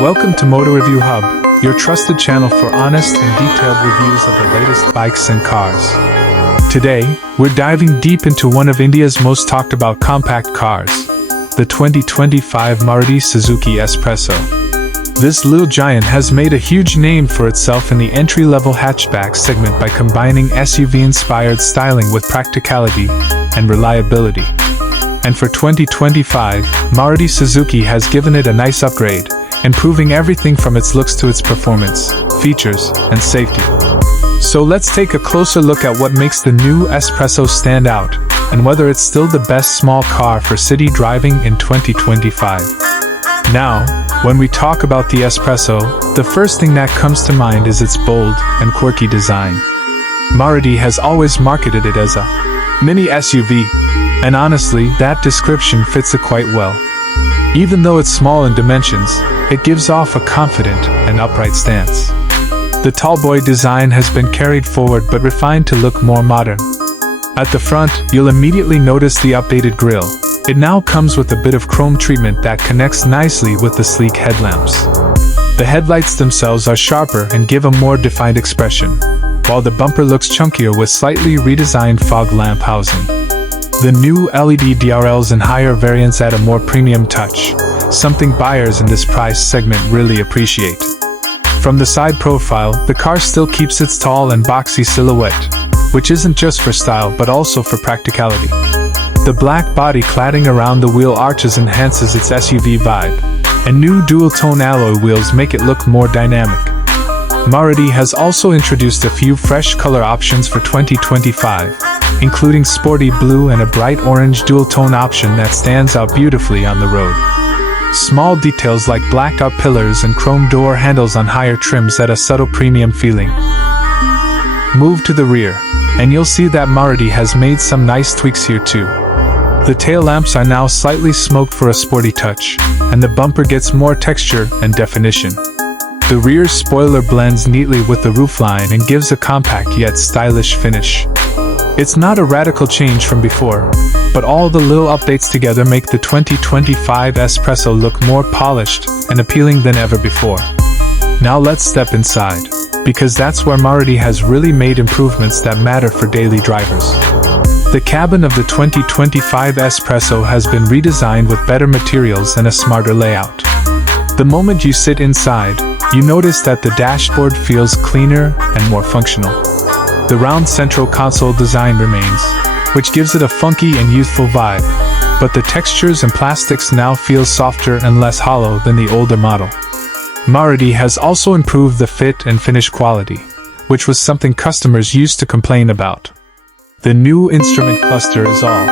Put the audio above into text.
Welcome to MotoReview Hub, your trusted channel for honest and detailed reviews of the latest bikes and cars. Today, we're diving deep into one of India's most talked about compact cars, the 2025 Maruti Suzuki S-Presso. This little giant has made a huge name for itself in the entry-level hatchback segment by combining SUV-inspired styling with practicality and reliability. And for 2025, Maruti Suzuki has given it a nice upgrade, improving everything from its looks to its performance, features, and safety. So let's take a closer look at what makes the new S-Presso stand out, and whether it's still the best small car for city driving in 2025. Now, when we talk about the S-Presso, the first thing that comes to mind is its bold and quirky design. Maruti has always marketed it as a mini SUV, and honestly, that description fits it quite well. Even though it's small in dimensions, it gives off a confident and upright stance. The tallboy design has been carried forward but refined to look more modern. At the front, you'll immediately notice the updated grille. It now comes with a bit of chrome treatment that connects nicely with the sleek headlamps. The headlights themselves are sharper and give a more defined expression, while the bumper looks chunkier with slightly redesigned fog lamp housing. The new LED DRLs in higher variants add a more premium touch, something buyers in this price segment really appreciate. From the side profile, the car still keeps its tall and boxy silhouette, which isn't just for style but also for practicality. The black body cladding around the wheel arches enhances its SUV vibe, and new dual-tone alloy wheels make it look more dynamic. Maruti has also introduced a few fresh color options for 2025, including sporty blue and a bright orange dual-tone option that stands out beautifully on the road. Small details like blacked-out pillars and chrome door handles on higher trims add a subtle premium feeling. Move to the rear, and you'll see that Maruti has made some nice tweaks here too. The tail lamps are now slightly smoked for a sporty touch, and the bumper gets more texture and definition. The rear spoiler blends neatly with the roofline and gives a compact yet stylish finish. It's not a radical change from before, but all the little updates together make the 2025 S-Presso look more polished and appealing than ever before. Now let's step inside, because that's where Maruti has really made improvements that matter for daily drivers. The cabin of the 2025 S-Presso has been redesigned with better materials and a smarter layout. The moment you sit inside, you notice that the dashboard feels cleaner and more functional. The round central console design remains, which gives it a funky and youthful vibe, but the textures and plastics now feel softer and less hollow than the older model. Maruti has also improved the fit and finish quality, which was something customers used to complain about. The new instrument cluster is all